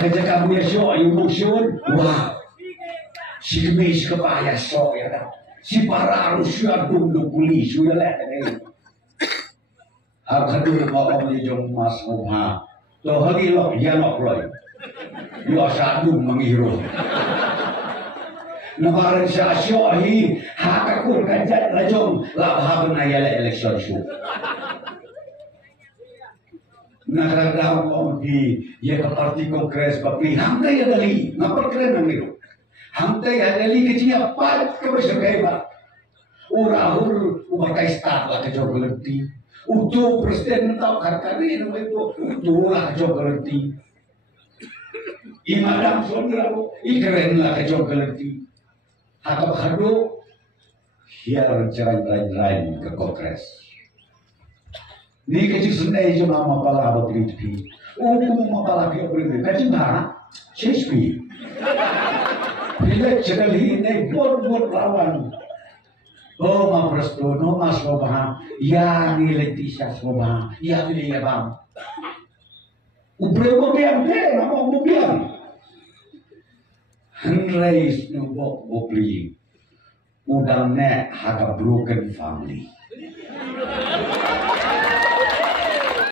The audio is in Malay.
kerja kamu ya so ayo musuh wah si kemis kepaya so ya kan si para rusia dulu kulis sudah lah ini aku mau beli jom mas rumah tuh lagi lo ya lo roy yo satu menghirup namarin sa so hi hakakul kajat rajong labha benaya election show Nagradam di ya parti kongres papi hamday adali ngapal keren ang nilo hamday adali keciya pat kebesaran ba urahul umakai stat lah kejogelenti untuk presiden tau karkari itu untuk lah kejogelenti imadam sondrabo ikeren lah kejogelenti atau hado hiar cerai ke kongres ni kecil sendiri cuma mapalah apa beriti, mapalah dia beriti, kecil mana? Shakespeare. Bila sekali ini buat lawan, oh ma presto, no mas sobah, ya ni Leticia sobah, ya ni ya bang. Ubrego biang deh, nama biang. Henry nubok bobli, udang net haga broken family.